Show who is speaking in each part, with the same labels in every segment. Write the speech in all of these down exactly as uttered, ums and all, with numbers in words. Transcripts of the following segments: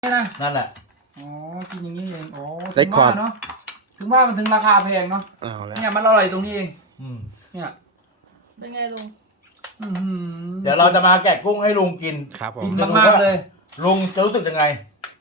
Speaker 1: นะ
Speaker 2: นั่นแหละ
Speaker 1: อ๋อกินอย่างนี้เองอ๋อ
Speaker 3: ได้คอร์ด
Speaker 1: เนาะถึงว่ามันถึงราคาแพงเนาะ
Speaker 3: เอาแล้ว
Speaker 1: เนี่ยมันอร่อยตรงนี้เอง
Speaker 2: อืม
Speaker 1: เนี่ย
Speaker 4: เป็นไงลุง
Speaker 1: อื้อหือ
Speaker 2: เดี๋ยวเราจะมาแกะกุ้งให้ลุงกิน
Speaker 3: ครับผ
Speaker 1: ฟิ
Speaker 3: ม
Speaker 1: นมากๆเลย
Speaker 2: ลุงจะรู้สึกยังไง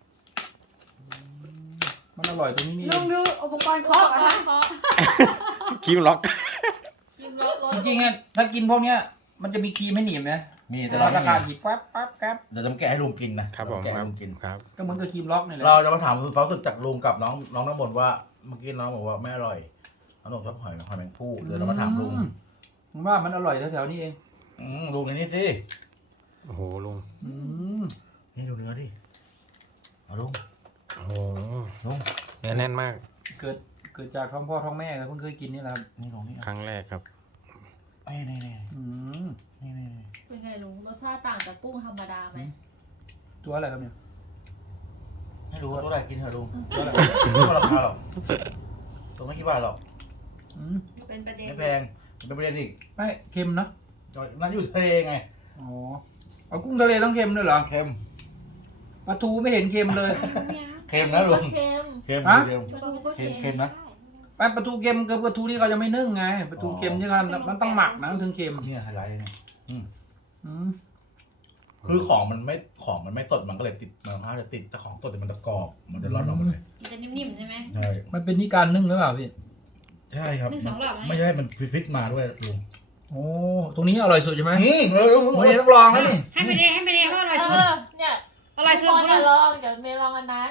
Speaker 1: มันอร่อยตรงนี้นี่
Speaker 5: ลุงดูอุปกรณ์
Speaker 4: เคาะ
Speaker 5: เคาะ
Speaker 4: เคาะ
Speaker 5: นะ
Speaker 4: เคาะ
Speaker 3: คิมล็อก
Speaker 4: กินรถรถ
Speaker 1: จริงๆอะถ้ากินพวกเนี้ยมันจะมีครีมให้หนีบนะ
Speaker 2: มีแต่
Speaker 1: แต่
Speaker 2: เรา
Speaker 1: รา
Speaker 2: ไม่
Speaker 1: คา
Speaker 2: มี
Speaker 1: หยิบปั๊บปั๊บปั๊บ
Speaker 2: เดี๋ยวจะมาแกะให้ลุงกินนะครับ
Speaker 3: ผม
Speaker 2: แกะ
Speaker 3: ค
Speaker 2: ให้
Speaker 3: รับ
Speaker 2: ลุงกิน
Speaker 3: ครับ
Speaker 1: ก็เหมือนกับครีมล็อกนี่แหละ
Speaker 2: เราจะมาถามความรู้สึกจากลุงกับน้องน้องน้ำมนต์ว่าเมื่อกี้น้องบอกว่าไม่อร่อยน้องบอกชอบหอยหอยแมงผู้เดี๋ยวเรามาถามลุง
Speaker 1: ผมว่ามันอร่อยแถวๆนี้เอง
Speaker 2: อืมลุงในนี้สิ
Speaker 3: โอ้โหลุง
Speaker 1: อืม
Speaker 2: นี่ดูเนื้อดิเอาลุง
Speaker 3: โอ้โห
Speaker 2: ลุง
Speaker 3: เนื้อแน่นมาก
Speaker 1: เกิดเกิดจากท้องพ่อท้องแม่เพิ่งเคยกินนี่แหละครับ
Speaker 2: นี่ลุงนี่
Speaker 3: ครั้งแรกครับ
Speaker 2: นี่นี่นี่
Speaker 1: อืม
Speaker 2: นี่นี่
Speaker 4: เป็นไงลุงรสชาติต่างจากกุ้งธรรมดาไหม
Speaker 1: ตัวอะไรครับเนี่ย
Speaker 2: ไม่รู้ว่าตัวอะไรกินเถอะลุงตัวอะไรไม่ราคาหรอกตัวไม่กี่บาทหรอก
Speaker 1: อืม
Speaker 5: เป็นประเด็น
Speaker 2: ไม่แพงเป็นประเด็นอีก
Speaker 1: ไม่เค็มเนาะ
Speaker 2: นั่นอยู่ทะเลไง
Speaker 1: อ๋อเอากุ้งทะเลต้องเค็มด้วยเหรอ
Speaker 2: เค็ม
Speaker 1: ปลาทูไม่เห็นเค็มเลย
Speaker 2: เค็มนะลุง
Speaker 4: เค็ม
Speaker 2: เค็ม
Speaker 1: ฮะ
Speaker 2: เค็ม
Speaker 4: ปลาทูก็
Speaker 2: เค็
Speaker 4: เค็
Speaker 2: ม
Speaker 4: ม
Speaker 2: เค็มนะ
Speaker 1: ไอ้ปลาทูเค็มกับปลาทูที่เขายังไม่นึ่งไงปลาทูเค็มที่เขามันต้องหมักนะมันถึงเค็ม
Speaker 2: เนี่ยไฮไลท์เนี่ยอืม
Speaker 1: อืม
Speaker 2: คือของมันไม่ของมันไม่สดมันก็เลยติดมันค่อนข้างจะติดแต่ของสดเนี่ยมันจะกรอบมันจะร้อนออกมาเลย
Speaker 4: มันจะนิ่มๆใช่ไหม
Speaker 2: ใช่
Speaker 1: มันเป็นที่การนึ่งหรือเปล่าพี่
Speaker 2: ใช่ครับ
Speaker 4: นึ่งสองรอบนะ
Speaker 2: ไม่ใช่มันฟิตมาด้วยลุง
Speaker 1: โอ้ตรงนี้อร่อยสุดใช่ไหม
Speaker 2: นี่เออ
Speaker 1: วันนี้ต้องลองนะนี่
Speaker 5: ให้ไปดีให้ไปดีเพราะอร่อย
Speaker 4: เอ
Speaker 5: สุด
Speaker 4: อเนี่ย
Speaker 5: อร่อยสุด
Speaker 4: ทุกคนอย่าลองเดี๋ยวเมย์ลองอันนั้น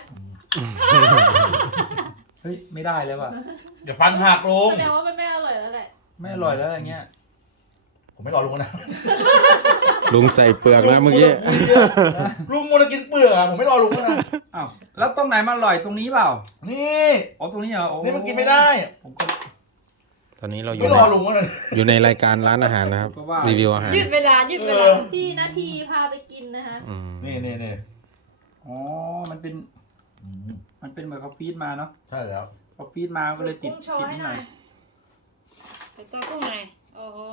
Speaker 1: เฮ้ยไม่ได้แล้วว่ะ
Speaker 2: เดี๋ยวฟันหักลุง
Speaker 4: แสดงว่ามันไม่อร่อยแล้วแหละ
Speaker 1: ไม่อร่อยแล้วอย่างเงี้ย
Speaker 2: ผมไม่รอลุงนะ
Speaker 3: ลุงใส่เปลือกนะเมื่อกี้
Speaker 2: ลุงมัวแต่กินเปลือกอะผมไม่รอลุงนะ
Speaker 1: อ้าวแล้วตรงไหนมันอร่อยตรงนี้เปล่า
Speaker 2: นี่
Speaker 1: อ๋อตรงนี้เหรอโอ้
Speaker 2: นี่มันกินไม่ได้
Speaker 1: ผมก็
Speaker 3: ตอนนี้เราอยู่
Speaker 2: ไม่
Speaker 3: ใน
Speaker 2: รอลุงนะ
Speaker 3: อยู่ในรายการร้านอาหารนะครับ
Speaker 1: ก็ว่า
Speaker 3: รีวิวอาหาร
Speaker 5: ยืดเวลายืดเว
Speaker 2: เอ
Speaker 5: ลา
Speaker 2: อ
Speaker 4: พี่นาทีพาไปกินนะคะ
Speaker 3: อืม
Speaker 2: นี่นี่นี่
Speaker 1: อ๋อมันเป็น
Speaker 2: อืม
Speaker 1: มันเป็นเหมือนเขาฟีดมาเนาะ
Speaker 2: ใช่แล้ว
Speaker 1: เขาฟีดมาก็เลยติด
Speaker 5: กุ้งโชว์
Speaker 1: ติด
Speaker 5: ให้
Speaker 1: นิด
Speaker 5: ห
Speaker 1: ห
Speaker 5: น่
Speaker 1: น่
Speaker 5: อ
Speaker 1: อย ย
Speaker 5: ใส่ตัวกุ้งหน่อยโอ้โห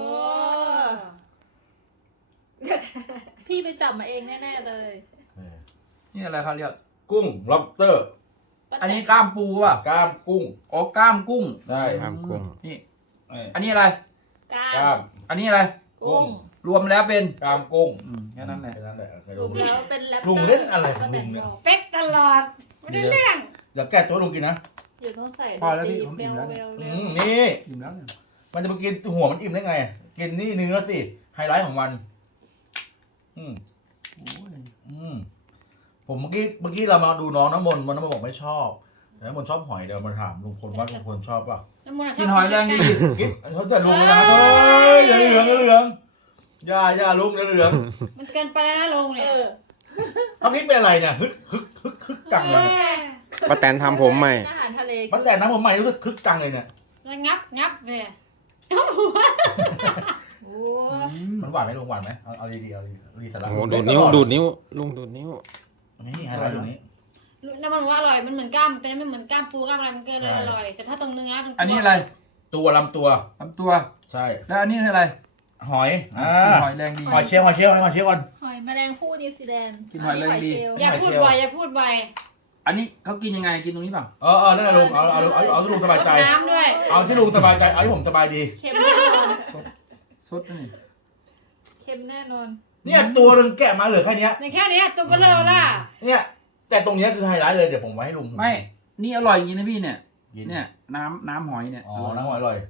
Speaker 4: พี่ไปจับมาเองแน่ๆเลย
Speaker 1: นี่อะไรเขาเรียก
Speaker 2: กุ้ง lobster
Speaker 1: อันนี้กล้ามปูอ่ะ
Speaker 2: กล้ามกุ้ง
Speaker 1: อ๋อกล้ามกุ้ง
Speaker 2: ใช่
Speaker 3: กล้ามกุ้ง
Speaker 1: นี่
Speaker 2: เอ้ย
Speaker 1: อันนี้อะไร
Speaker 4: กล้
Speaker 2: กล้า
Speaker 4: าม
Speaker 2: ม
Speaker 1: อันนี้อะไร
Speaker 4: กุ้ง
Speaker 1: รวมแล้วเป็น
Speaker 2: กล้ามกุ้ง
Speaker 1: อืมแค่นั้นแหละ
Speaker 2: แค่นั้นแหละเคย
Speaker 4: ร
Speaker 2: ดู
Speaker 4: วมแล้วเป็นแรปเตอร์
Speaker 2: ลุงเล่นอะไรของลุงเนี่ย
Speaker 5: เป๊กตลอดไม่ได้เรื่อง
Speaker 2: เดี๋ยวแก้ตัวลุงกินนะ
Speaker 4: เดี๋ยวต้องใส่
Speaker 1: พอแล้วพี่
Speaker 4: ดน
Speaker 1: ผม
Speaker 4: ต
Speaker 1: อิ่
Speaker 4: รี
Speaker 1: มแล้ว
Speaker 4: เบ
Speaker 1: เนี่ย
Speaker 4: ล
Speaker 2: อื
Speaker 4: เร็ว
Speaker 2: มนี่
Speaker 1: อิ่มแล้วเนี่ย
Speaker 2: มันจะมากินหัวมันอิ่มได้ไง กินนี่เนื้อสิ ไฮไลท์ของมัน อืม
Speaker 1: โอ้ย
Speaker 2: อืม ผมเมื่อกี้เมื่อกี้เรามาดูน้องน้ำมนต์มันน้ำมนต์บอกไม่ชอบแต่น้ำมนต์ชอบหอยเดี๋ยวมาถามลุงพลว่าลุงพลชอบป่ะ
Speaker 5: น้ำมัน
Speaker 1: กินหอยแรงดี
Speaker 2: กินเขาจะลุงเลยนะเฮ้ยอย่าเหลืองอย่าเหลืองอย่าอย่าลุงอย่าเหลือง
Speaker 5: มันเกินไปแล้วนะลุง
Speaker 4: เอ
Speaker 5: เนี่ย
Speaker 4: อ
Speaker 2: ตอนนี้เป็นอะไรเนี่ยฮึกฮึกฮึกฮึกจังเลย
Speaker 3: ป้าแตนทำผมใหม่
Speaker 4: อาหารทะเล
Speaker 2: มันแต่น้ำผมใหม่รู้สึกคึกจังเลยเนี่ย
Speaker 5: แล้วงับงับเนี่ยโอ้
Speaker 1: อืม
Speaker 2: มันหวานไหมลุงหวานไหมเอาเอาดีๆเอาดีดีสาระ
Speaker 3: โอ้โหดูดนิ้วดูดนิ้วลุงดูดนิ้ว
Speaker 2: นี่ไฮไลท์ตรงนี้
Speaker 5: น้ำมันว่าอร่อยมันเหมือนกล้ามเป็นไม่เหมือนกล้ามปูกล้ามอะไรมันเกินเลยอร่อยแต่ถ้าตรงเนื้อตรง
Speaker 1: อันนี้อะไร
Speaker 2: ตัวลำตัว
Speaker 1: ลำตัว
Speaker 2: ใช่
Speaker 1: แล้วอันนี้คืออะไร
Speaker 2: หอยอ่า
Speaker 1: กินหอยแรงดี
Speaker 2: หอยเชลล์หอยเชลล์หอยเชลล์ก่อน
Speaker 4: หอยแมลงภู่นิวซีแลนด์
Speaker 1: กินหอยแรงดี
Speaker 4: เชลล์
Speaker 5: อย่าพูดบ่อยอย่าพูดบ่อย
Speaker 1: อันนี้เขากินยังไงกินตรงนี้เปล่า
Speaker 2: เออเออนั่นแหละลุงเอาเอาเอาเอาที่ลุงสบายใจ
Speaker 5: น้ำด้วย
Speaker 2: เอาที่ลุงสบายใจเอาที่ผมสบายดี
Speaker 4: เค็มแน่นอน
Speaker 1: สดนะนี่
Speaker 4: เค็มแน่นอน
Speaker 2: เนี่ยตัวหนึงแกะมาเหลือแค่เนี้ย
Speaker 5: ในแค่นี้ตัวเบลอล่ะ
Speaker 2: เนี่ยแต่ตรงเนี้ยคือไฮไลท์เลยเดี๋ยวผมไว้ให้ลุง
Speaker 1: ไม่นี่อร่อยจริงนะพี่เนี่ย
Speaker 2: กิน
Speaker 1: เนี่ยน้ำน้ำหอยเนี่ย
Speaker 2: อ๋อน้ำหอยอร่อย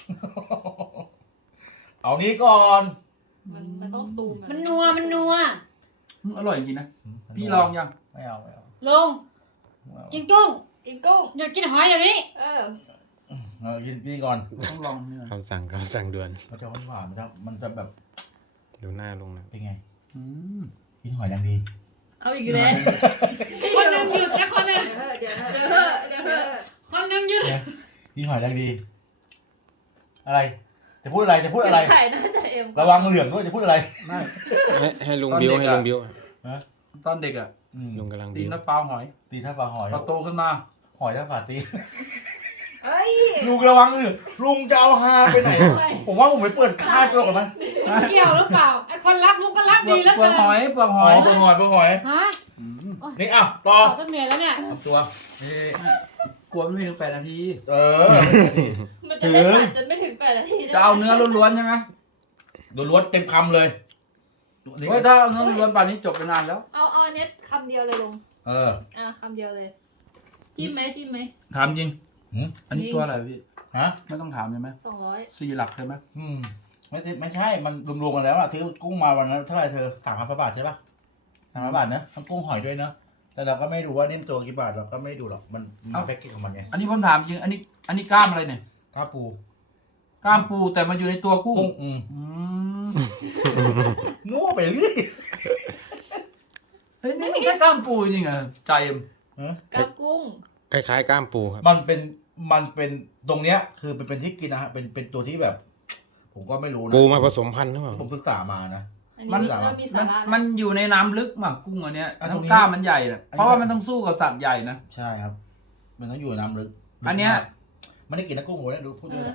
Speaker 2: เอานี้ก่อน
Speaker 4: มันมันต้องซูมอะ
Speaker 5: มันนัวมันนัว
Speaker 1: อืมอร่อยจริงนะพี่ลองยัง
Speaker 2: ไม่เอาไม่เอา
Speaker 5: ลุง
Speaker 2: ไม่เอา
Speaker 5: กินกุ้ง
Speaker 4: กินกุ้ง
Speaker 5: หยุดกินหอยอย่างนี้
Speaker 4: เออ
Speaker 2: เออกินกินก่อน
Speaker 1: ต้องลองเนี่ย
Speaker 3: คำสั่งคำสั่งด่วน
Speaker 2: มันจะหวานๆมันจะมันจะแบบ
Speaker 3: ดูหน้าลุงนะ
Speaker 2: เป็นไง
Speaker 1: อืม
Speaker 2: กินหอยแรงดี
Speaker 4: เอาอีกแล้ว
Speaker 5: คนหนึ่งหยุดแต่คนหนึ่ง
Speaker 4: เดี๋ยวเถอะเดี๋ยวเถอะ
Speaker 5: คนหนึ่งหยุด
Speaker 2: กินหอยแรงดี อะไร จะพูดอะไรจะพูดอะไร
Speaker 4: ถ่ายน่าจะเอ็ม
Speaker 2: ระวังเหลืองด้วยจะพูดอะไร
Speaker 1: ไม่
Speaker 3: ให้ให้ลุงบิวให้ลุงบิว
Speaker 1: ตอนเด็กอ่ะ
Speaker 2: อืม
Speaker 3: ลุงกำลัง
Speaker 1: ตี
Speaker 3: บิว
Speaker 1: น้ำเปล่าหอย
Speaker 2: ตีท่าฝาหอย
Speaker 1: พอโตขึ้นมา
Speaker 2: หอยท่าฝาตี
Speaker 5: เอ้ย
Speaker 2: ลุงระวังเลยลุงจะเอาฮาไปไหน ผมว่าผมไปเปิดค่ายตัวก่อนไหม
Speaker 5: เกี่ยวหรือเปล่าไอ้คนรับมุกก็รับ
Speaker 1: เปลื
Speaker 5: ดี
Speaker 1: อก
Speaker 5: แล้ว
Speaker 1: เปลื
Speaker 5: เกิ
Speaker 1: อก
Speaker 5: น
Speaker 1: หอยเปลือกห
Speaker 2: ห
Speaker 1: อ
Speaker 2: อย ยเปิดหอยเปิดหอย
Speaker 5: ฮะ
Speaker 1: อืม
Speaker 2: นี่อ่ะต่อ
Speaker 5: ขอต้นเหนื่อยแล้วเนี่ย
Speaker 2: ทำตัวนี่
Speaker 1: กลัวมันไม่ถึงแปดนาที
Speaker 2: เออ
Speaker 4: มันจะได้ผ่านจนไม่ถึงแปดนาที
Speaker 1: จะเอาเนื้อล้วนๆใช่ไหม
Speaker 2: ล้วนๆเต็มคำเลยนี่
Speaker 1: เฮ้ยถ้าเอาเนื้อล้วนๆป่านนี้จบไปนานแล้ว
Speaker 4: เอาเอาอันเนี้ยคำเดียวเลยลุง
Speaker 2: เออ
Speaker 4: อ่ะคำเดียวเลย จิ้มไหมจิ้มไหม
Speaker 1: ถามจริง
Speaker 2: หืม
Speaker 1: อันนี้ตัวอะไรพี่
Speaker 2: ฮะ
Speaker 1: ไม่ต้องถามใช่ไหม
Speaker 4: สองร้อย
Speaker 1: สี่หลักใช่ไหม
Speaker 2: อืมไม่ใช่ไม่ใช่มันรวมๆกันแล้วอะซื้อกุ้งมาวันนั้นเท่าไหร่เธอสามพันบาทใช่ปะสามพันบาทนะทั้งกุ้งหอยด้วยเนอะแต่เราก็ไม่ดูว่านี่ตัวกี่บาทเราก็ไม่ดูหรอกมันมีแพ็กเกจของมันไง
Speaker 1: อันนี้ผมถามจริง อันนี้ อันนี้กล้ามอะไรเนี่ย
Speaker 2: กล้าปู
Speaker 1: กล้ามปูแต่มันอยู่ในตัวกุ้ง
Speaker 2: กุ้งอืม
Speaker 1: อืม
Speaker 2: มั่วไปเรื่อย
Speaker 1: เฮ้ยนี่มันใช่กล้ามปูจริงเหรอใจเอ็ม
Speaker 4: กับกุ้ง
Speaker 3: คล้ายๆกล้ามปูครับ
Speaker 2: มันเป็นมันเป็นตรงเนี้ยคือเป็นเป็นที่กินนะฮะเป็นเป็นตัวที่แบบ ผมก็ไม่รู้นะ
Speaker 3: ปูมาผสมพันธุ์หรือเปล่า
Speaker 2: ที่ผมศึกษามานะ
Speaker 4: อันนี้
Speaker 1: มัน
Speaker 4: เริ่มมี
Speaker 1: มั
Speaker 4: สาน ระ
Speaker 1: มันอยู่ในน้ำลึกมากกุ้งอันเนี้ย
Speaker 2: อ่ะ
Speaker 1: ทั้
Speaker 2: ตรง งนี้
Speaker 1: กล้ามมันใหญ่นะ
Speaker 2: อันนี้
Speaker 1: เพราะว่ามันต้องสู้กับสัตว์ใหญ่นะ
Speaker 2: ใช่ครับ มันต้องอยู่ในน้ำลึก
Speaker 1: อันเนี้ย
Speaker 2: ไม่ได้กินนะกุ้งโหเนี่ยดูพูดด้วยนะ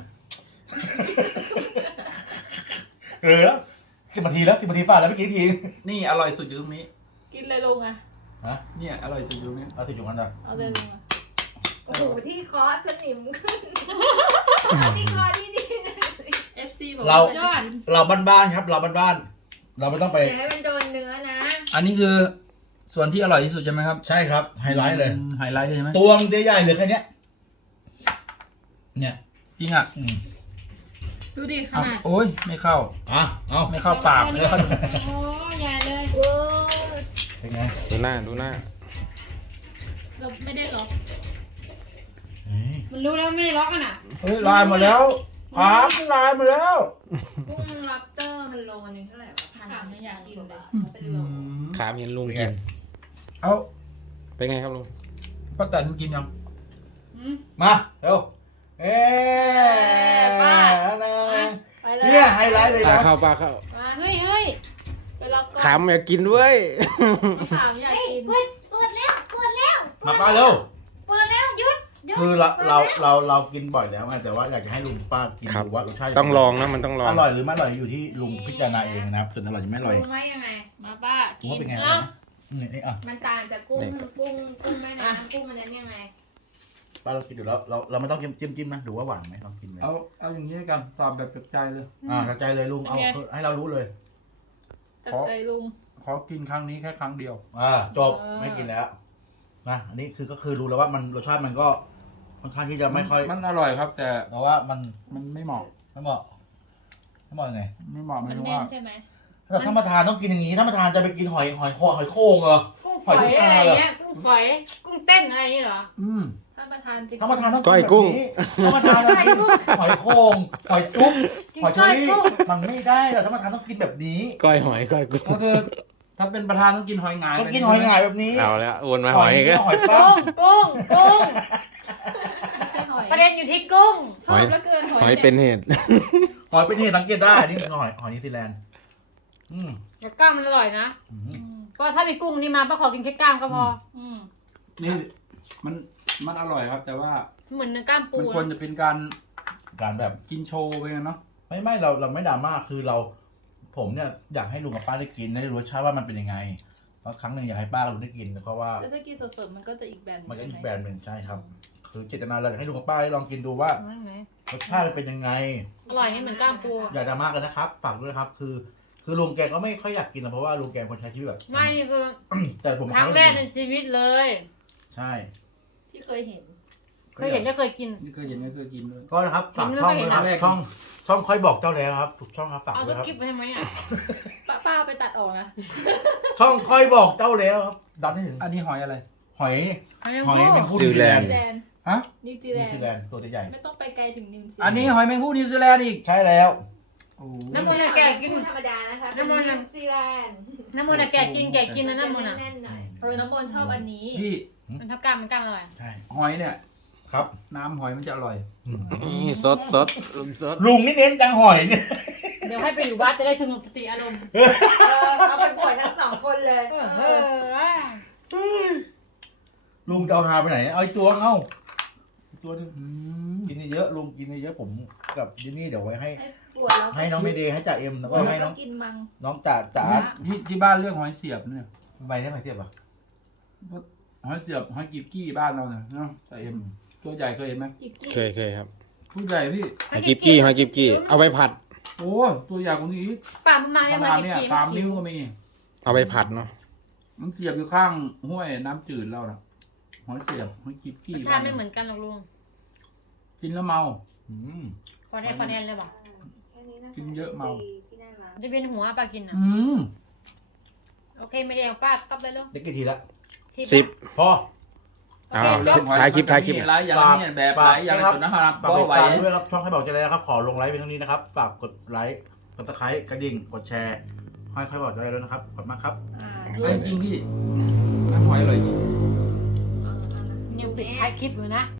Speaker 2: เออแล้วสิบนาทีแล้วสิบนาทีฝ่าแล้วเมื่อกี้ที
Speaker 1: นี่อร่อยสุดอยู่ตรงนี้
Speaker 4: กินเลยลุงอ่ะ
Speaker 2: ฮะ
Speaker 1: เนี่ยอร่อยสุดอยู่ตรงนี้
Speaker 2: เอาติดอยู่กันนะ
Speaker 4: เอาเลยลุงอ่ะ
Speaker 6: โอ้โหที่เคาะสนิมขึ้นที่เคาะที่ดี
Speaker 4: เอฟซีบอก
Speaker 2: เรา
Speaker 4: ว่าย
Speaker 5: อด
Speaker 2: เราบ้านๆครับ เราบ้านๆเราไม่ต้องไป
Speaker 6: อย่าให้มันโดนเนื้อนะ
Speaker 1: อันนี้คือส่วนที่อร่อยที่สุดใช่ไหมครับ
Speaker 2: ใช่ครับไฮไลท์เลย
Speaker 1: อืมไฮไลท์เลยใช่ไหม
Speaker 2: ตัวมันใหญ่ๆเหลือแค่เนี้ยเนี่ย
Speaker 1: จริงอ่ะ
Speaker 2: อืม
Speaker 4: ดูดิข
Speaker 1: อ่ะ
Speaker 4: นาด
Speaker 1: โอ้ยไม่เข้า
Speaker 2: อ่ะเอา
Speaker 1: ไม่เข้าปาก
Speaker 5: โอ้
Speaker 1: ไม่เข้า
Speaker 5: ใหญ่เลย
Speaker 6: โอ้
Speaker 2: เป็นไง
Speaker 3: ดูหน้าดูหน้า
Speaker 4: เราไม่ได้ล็อก
Speaker 2: เฮ้ย
Speaker 5: มันรู้แล้วไม่ได้ล็อกกันอ่ะ
Speaker 1: เฮ้ยลายหมดแล้วครับลายหมดแล้ว
Speaker 6: กุ้งล็อบสเตอร์มันโลนึงเท่าไหร่วะพัน
Speaker 4: ถามไม่อยากกินเลย
Speaker 6: เป็น
Speaker 1: อื
Speaker 6: โล
Speaker 1: ม
Speaker 3: ขามเห็นลุงกิน
Speaker 1: เอา
Speaker 3: เป็นไงครับลุง
Speaker 1: ป้าแตนกินยัง
Speaker 5: อืม
Speaker 2: มาเร็วเอ๊
Speaker 4: ป้า
Speaker 2: นะ
Speaker 4: ไปเลย
Speaker 2: เนี่ยไฮไลท์เลย
Speaker 3: ปลา
Speaker 2: นะ
Speaker 3: เข้าปลาเข้า
Speaker 4: มา
Speaker 5: เฮ้ยเฮ้ย
Speaker 4: ไปล็อกก่อน
Speaker 3: ขามอยากกินด้วย
Speaker 4: ถามอยากกิน
Speaker 6: เปิดเปิดแล้วเปิดแล้ว
Speaker 2: มาป้าเร็ว
Speaker 6: เปิดแล้วหยุดหยุด
Speaker 2: คือเราเราเราเรากินบ่อยแล้วไงแต่ว่าอยากจะให้ลุงป้ากิน
Speaker 3: ครับ
Speaker 2: ดูว่ารสชาติ
Speaker 3: ต้องลองนะมันต้องลอง
Speaker 2: อร่อยหรือไม่อร่อยอยู่ที่ลุงพิจารณาเองนะครับส่วนอร่อยหรือไม่อร่อย
Speaker 6: รู้ไหมยังไง
Speaker 4: มาป้า
Speaker 2: ผ
Speaker 4: กิ
Speaker 2: ม
Speaker 4: น
Speaker 2: ว่าเป็นไง
Speaker 4: เอ้า
Speaker 2: นี่นี่อ่ะ
Speaker 6: มันต่างจากกุ้งกุ้งกุ้งแม่น้ำกุ้งมันนั้นยังไง
Speaker 2: ป้าเรากินดูแล้วเราเราไม่ต้องจิ้มจิ้มนะดูว่าหวานไหมลองกินเลย
Speaker 1: เอาเอาอย่างนี้แล้วกันตอบแบบจากใจเลย
Speaker 2: อ่าจากใจเลยลุงเอาให้เรารู้เลย
Speaker 4: จับใจลุง
Speaker 1: ขอกินครั้งนี้แค่ครั้งเดียว
Speaker 2: อ่าจบ
Speaker 4: เออ
Speaker 2: ไม่กินแล้วนะอันนี้คือก็คือรู้แล้วว่ามันรสชาติมันก็ค่อนข้างที่จะไม่ค่อย
Speaker 1: มันอร่อยครับ แต่
Speaker 2: แต่ว่ามัน
Speaker 1: มันไม่เหมาะ
Speaker 2: ไม่เหมาะไม่เหมาะยังไง
Speaker 1: ไม่เหมาะห
Speaker 4: มั
Speaker 1: มัน น
Speaker 4: แน่น
Speaker 1: ว่า
Speaker 4: ใช่ไหม
Speaker 2: ถ้าท่านประธานต้องกินอย่างนี้ท่านประธานจะไปกินหอยหอยโคหอยโข่งเหรอ
Speaker 5: กุ้งฝอยอะไรเงี้ยกุ้งฝอยกุ้งเต้นอะไรอย่างเงี้ยเหรอ
Speaker 1: อืม
Speaker 4: ท่านประธานจะ
Speaker 2: ท่านประธานต้อง
Speaker 3: ก้อยกุ้ง
Speaker 2: ท่านประธานต้องกินหอยโข่งหอยจุ๊บ
Speaker 5: กิน
Speaker 2: หอยเช
Speaker 5: ก้
Speaker 2: อ
Speaker 5: อย
Speaker 2: รี่
Speaker 5: กุ้ง
Speaker 2: มันไม่ได้หรอกท่านประธานต้องกินแบบนี้
Speaker 3: ก้อยหอยก้อยกุ้ง
Speaker 1: ก็คือถ้าเป็นประธานต้องกินหอยหงาย
Speaker 2: ต้องกินหอยหงายแบบนี้
Speaker 3: เอาแล้ววนมาหอยอีกแล้ว
Speaker 2: หอยปั้
Speaker 5: กุ้
Speaker 2: ม
Speaker 5: งกุ้งกุ้ง
Speaker 4: ไม่ใช่หอย
Speaker 5: ประเด็นอยู่ที่กุ้ง
Speaker 4: ชอบแล้วเกินหอย
Speaker 3: หอย
Speaker 4: เนี่ย
Speaker 3: เป็นเหตุ
Speaker 2: หอยเป็นเหตุสังเกตได้นี่คือหอยหอยนิวซีแลนด์อืม
Speaker 5: แต่กล้ามมันอร่อยนะ
Speaker 2: อืม
Speaker 4: อืม
Speaker 5: เพราะถ้ามีกุ้งนี่มาป้าขอกินแค่กล้ามก็พอ
Speaker 4: อืม
Speaker 1: นี่มันมันอร่อยครับ แต่ว่า
Speaker 5: เหมือนเนื้อกล้ามปู
Speaker 1: มันควร
Speaker 5: นะ
Speaker 1: จะเป็นการ
Speaker 2: การแบบ
Speaker 1: กินโชว์ไปกันเนาะ
Speaker 2: ไม่ไม่เราเราไม่ดราม่าคือเรา ผมเนี่ยอยากให้ลุงกับป้าได้กินได้รู้รสชาติว่ามันเป็นยังไงเพราะครั้งหนึ่งอยากให้ป้ากับลุงได้กินเพราะว่า
Speaker 4: แล้วถ้ากินสดๆมันก็จะอีกแบบหง
Speaker 2: มันก็อีก
Speaker 4: ใช่ไห
Speaker 2: แบรนด์หนึ่งใช่ครับ คือเจตนาเราอยากให้ลุงกับป้าได้ลองกินดูว่า
Speaker 5: นั่นไง
Speaker 2: รสชาติมันเป็นยังไง
Speaker 5: อร่อยนี่เหมือนกล้ามปู
Speaker 2: อย่าดราม่ากันนะครับฝากด้วยนะครับ คือ คือลุงแกก็ไม่ค่อยอยากกินนะเพราะว่าลุงแกเป็นคนใช้ชีวิตแบบ
Speaker 5: ไม่นี่คือ
Speaker 2: แต่ผม
Speaker 5: ครั้งแรกในชีวิตเลย
Speaker 2: ใช่
Speaker 4: ที่เคยเห็น
Speaker 5: เคยเห็นก็เคยกิน
Speaker 1: นี่เคยเห็นไม่เคยกินเลย
Speaker 2: ก็นะครับฝาก
Speaker 5: กิน
Speaker 2: ช่อง
Speaker 5: ไม่
Speaker 2: ด้วยครับ
Speaker 1: เห็นอะ
Speaker 2: ช่องช่องค่อยบอกเจ้าแล้วครับถูกช่องครับฝาก
Speaker 5: เอา
Speaker 2: ด้
Speaker 5: ทุ
Speaker 2: วย
Speaker 5: ก
Speaker 2: ครับ
Speaker 5: คลิปไปทำไมอ่ะ
Speaker 4: ป้าป้าเอาไปตัดออกนะ
Speaker 2: ช่องค่อยบอกเจ้าแล้วครับดันให้ถึง
Speaker 1: อันนี้หอยอะไร
Speaker 2: หอย
Speaker 5: หอยแมง
Speaker 2: หอยแมง
Speaker 5: ภู่
Speaker 2: ผู้
Speaker 3: ซิ
Speaker 2: นิ
Speaker 3: ล
Speaker 2: วซี
Speaker 3: แล
Speaker 2: แล
Speaker 3: น
Speaker 2: น
Speaker 3: ด์
Speaker 2: ด์
Speaker 4: นิวซีแลนด์
Speaker 1: ฮะ
Speaker 4: นิวซี
Speaker 2: นิ
Speaker 4: แล
Speaker 2: วน ซี
Speaker 4: ด์
Speaker 2: แลนด์ตัวใหญ่
Speaker 4: ไม่ต้องไปไกลถึงนิวซีแลนด์
Speaker 1: อันนี้หอยแมงผู้นิวซีแลนด์อีก
Speaker 2: ใช่แล้ว
Speaker 1: โอ้โห
Speaker 5: น้ำมันอะแกะกิน
Speaker 6: ธรรมดานะคะ
Speaker 5: น้ำมัน
Speaker 6: นิวซีแลนด์
Speaker 5: น้ำมันอะแกะกินแกะกินนะน้ำมันอะ
Speaker 6: แน่นๆหน่อย
Speaker 4: เออน้ำมนต์ชอบอันนี้
Speaker 1: พี่
Speaker 5: มันทับกล้ามมันกล้ามอร่อย
Speaker 2: ใช่
Speaker 1: หอยเนี่ย
Speaker 2: ครับ
Speaker 1: น้ำหอยมันจะอร่อย
Speaker 3: นี่สดสดลุงสด
Speaker 2: ลุงนี่เน้นจังหอยเนี่ย
Speaker 5: เดี๋ยวให้ไปอยู่วัดจะได้สงบสติอารมณ์
Speaker 6: เออเอาเป็นป่วยทั้งสองคนเลย
Speaker 5: เออเออ
Speaker 2: ลุงจะเอาหาไปไหน เอาไอ้ตัวเอาไอ้ตัวนึง
Speaker 1: อืม
Speaker 2: กินเยอะๆลุงกินเยอะๆผมกับยินนี่เดี๋ยวไว้ให้
Speaker 4: ให้ปวดแล้ว
Speaker 2: ให้น้องเมเดย์ให้จ่าเอ็มแล้วก็ให้
Speaker 4: แล้
Speaker 2: น้
Speaker 4: ว
Speaker 2: อง
Speaker 4: ก็กินมัง
Speaker 2: น้องจ่าจ่า
Speaker 1: ที่ที่บ้านเรียกหอยเสียบเนี่ย
Speaker 2: ใบได้ไหมเทียบอ่ะ
Speaker 1: หอยเสียบหอยกีบกี้บ้านเราเนี่ยเนาะใส่เอ็มตัวใหญ่เคยเห็นไหม
Speaker 4: จิบกี้
Speaker 3: เคยเคยครับ
Speaker 1: ตัวใหญ่พี่
Speaker 3: หอยกิบกี้หอยกิบกี้เอาไปผัด
Speaker 1: โอ้ตัวใหญ่กว่านี้อีก
Speaker 5: ป่ามันมา
Speaker 1: ป
Speaker 5: ยัง
Speaker 1: ระ
Speaker 5: มา
Speaker 1: มาณ
Speaker 5: จิบ
Speaker 1: เนี้ย
Speaker 5: กี้
Speaker 1: สามนิ้วก็มี
Speaker 3: เอาไปผัดเนาะ
Speaker 1: มันเสียบอยู่ข้างห้วยน้ำจืดเราน่ะหอยเสียบหอยกีบกี้
Speaker 5: รสชาติไม่เหมือนกันหรอกลุง
Speaker 1: กินแล้วเมา
Speaker 2: อืม
Speaker 5: ฟอแนนฟอแนนเลยบอก
Speaker 6: แค่นี้นะ
Speaker 1: กินเยอะเมา
Speaker 6: ที่น่ารัก
Speaker 5: จะเป็นหัวป้ากินอ่ะ
Speaker 1: อืม
Speaker 5: โอเคไม่ได้ของป้ากลับเลยลูก
Speaker 2: เด็กกี่ทีละ
Speaker 3: สิบ
Speaker 2: พอ
Speaker 5: โอเคจบ
Speaker 3: ท้ายคลิปท้ายคลิป
Speaker 1: หลายอย่างเนี่ยแบบหลายอย่างจนนะครับ
Speaker 2: ฝาก
Speaker 1: ก็
Speaker 2: ติด
Speaker 1: ไหว
Speaker 2: ตามด้วยครับ ช่องให้บอกเจริญนะครับ ขอลงไลฟ์เป็นเท่านี้นะครับ ฝากกดไลค์กดตะไคร้กระดิ่ง กดแชร์ ให้ใครบอกเจริญด้วยนะครับ ขอบคุณมากครับ
Speaker 5: อ่า
Speaker 1: จริงๆพี่น้ำหอยอร่อยจริง
Speaker 5: ยังปิดท้ายคลิปอยู่นะ